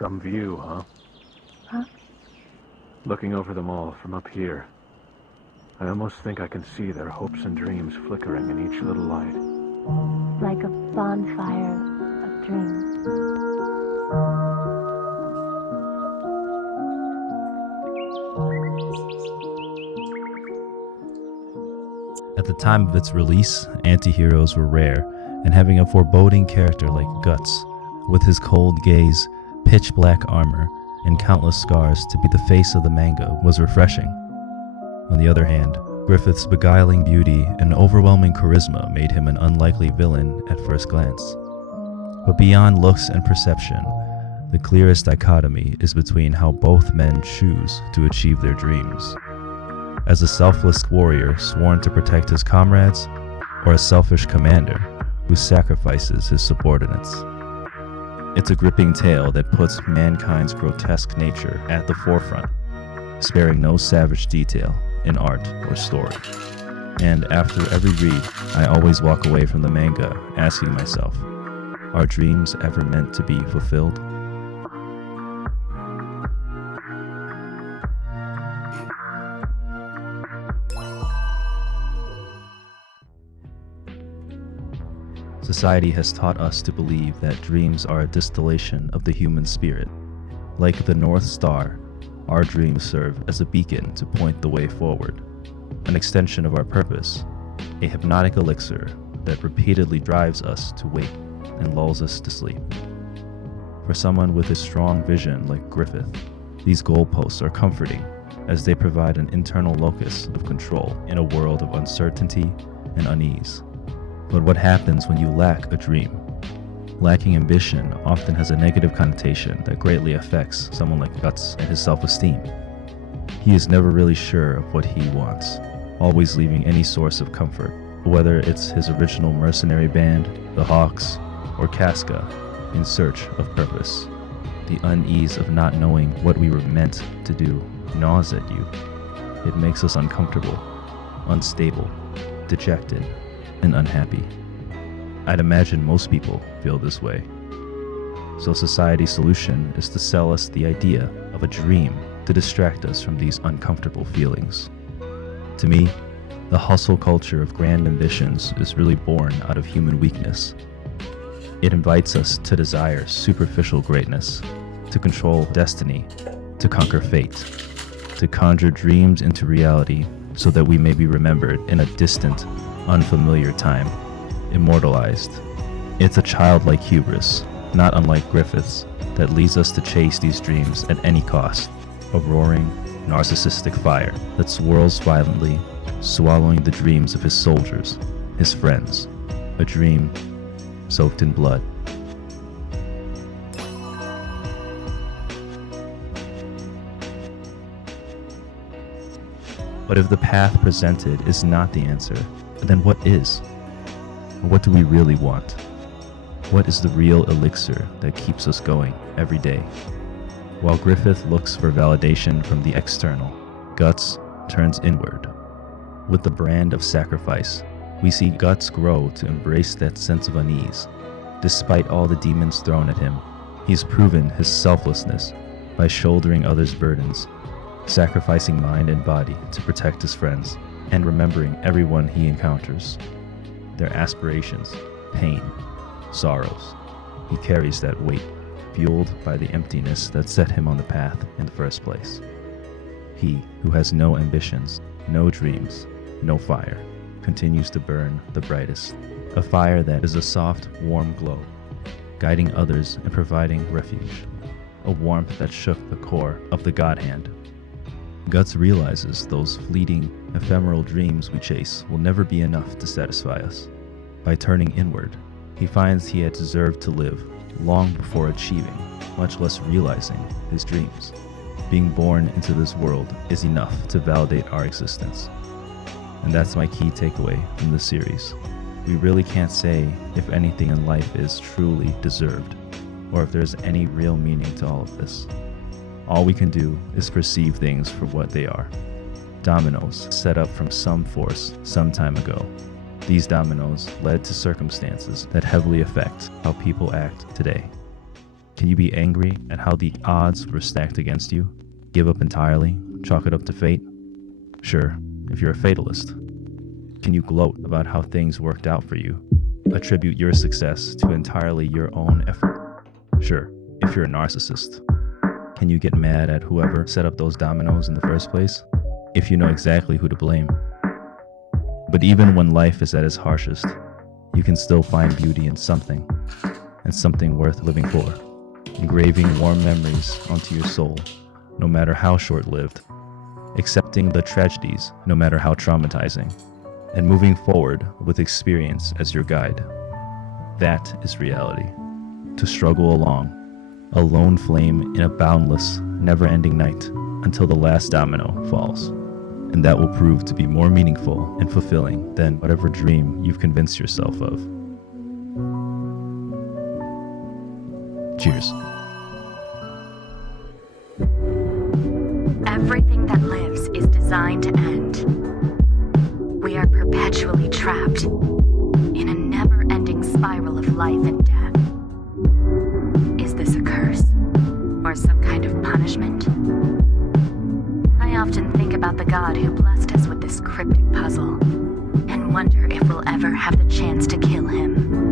Some view, huh? Huh? Looking over them all from up here, I almost think I can see their hopes and dreams flickering in each little light. Like a bonfire of dreams. At the time of its release, anti-heroes were rare, and having a foreboding character like Guts, with his cold gaze, pitch-black armor, and countless scars to be the face of the manga was refreshing. On the other hand, Griffith's beguiling beauty and overwhelming charisma made him an unlikely villain at first glance. But beyond looks and perception, the clearest dichotomy is between how both men choose to achieve their dreams. As a selfless warrior sworn to protect his comrades, or a selfish commander who sacrifices his subordinates. It's a gripping tale that puts mankind's grotesque nature at the forefront, sparing no savage detail in art or story. And after every read, I always walk away from the manga asking myself, are dreams ever meant to be fulfilled? Society has taught us to believe that dreams are a distillation of the human spirit. Like the North Star, our dreams serve as a beacon to point the way forward, an extension of our purpose, a hypnotic elixir that repeatedly drives us to wake and lulls us to sleep. For someone with a strong vision like Griffith, these goalposts are comforting as they provide an internal locus of control in a world of uncertainty and unease. But what happens when you lack a dream? Lacking ambition often has a negative connotation that greatly affects someone like Guts and his self-esteem. He is never really sure of what he wants, always leaving any source of comfort, whether it's his original mercenary band, the Hawks, or Casca, in search of purpose. The unease of not knowing what we were meant to do gnaws at you. It makes us uncomfortable, unstable, dejected, and unhappy. I'd imagine most people feel this way. So society's solution is to sell us the idea of a dream to distract us from these uncomfortable feelings. To me, the hustle culture of grand ambitions is really born out of human weakness. It invites us to desire superficial greatness, to control destiny, to conquer fate, to conjure dreams into reality so that we may be remembered in a distant, unfamiliar time, immortalized. It's a childlike hubris, not unlike Griffith's, that leads us to chase these dreams at any cost. A roaring, narcissistic fire that swirls violently, swallowing the dreams of his soldiers, his friends. A dream soaked in blood. But if the path presented is not the answer, then what is? What do we really want? What is the real elixir that keeps us going every day? While Griffith looks for validation from the external, Guts turns inward. With the brand of sacrifice, we see Guts grow to embrace that sense of unease. Despite all the demons thrown at him, he's proven his selflessness by shouldering others' burdens, sacrificing mind and body to protect his friends, and remembering everyone he encounters, their aspirations, pain, sorrows. He carries that weight, fueled by the emptiness that set him on the path in the first place. He who has no ambitions, no dreams, no fire, continues to burn the brightest, a fire that is a soft, warm glow, guiding others and providing refuge, a warmth that shook the core of the God Hand. Guts realizes those fleeting, ephemeral dreams we chase will never be enough to satisfy us. By turning inward, he finds he had deserved to live long before achieving, much less realizing, his dreams. Being born into this world is enough to validate our existence. And that's my key takeaway from this series. We really can't say if anything in life is truly deserved, or if there's any real meaning to all of this. All we can do is perceive things for what they are. Dominoes set up from some force some time ago. These dominoes led to circumstances that heavily affect how people act today. Can you be angry at how the odds were stacked against you? Give up entirely? Chalk it up to fate? Sure, if you're a fatalist. Can you gloat about how things worked out for you? Attribute your success to entirely your own effort? Sure, if you're a narcissist. Can you get mad at whoever set up those dominoes in the first place? If you know exactly who to blame. But even when life is at its harshest, you can still find beauty in something, and something worth living for. Engraving warm memories onto your soul, no matter how short-lived. Accepting the tragedies, no matter how traumatizing. And moving forward with experience as your guide. That is reality. To struggle along, a lone flame in a boundless, never-ending night until the last domino falls. And that will prove to be more meaningful and fulfilling than whatever dream you've convinced yourself of. Cheers. Everything that lives is designed to end. We are perpetually trapped in a never-ending spiral of life and death. Is this a curse or some kind of punishment? I often think about the God who blessed us with this cryptic puzzle and wonder if we'll ever have the chance to kill him.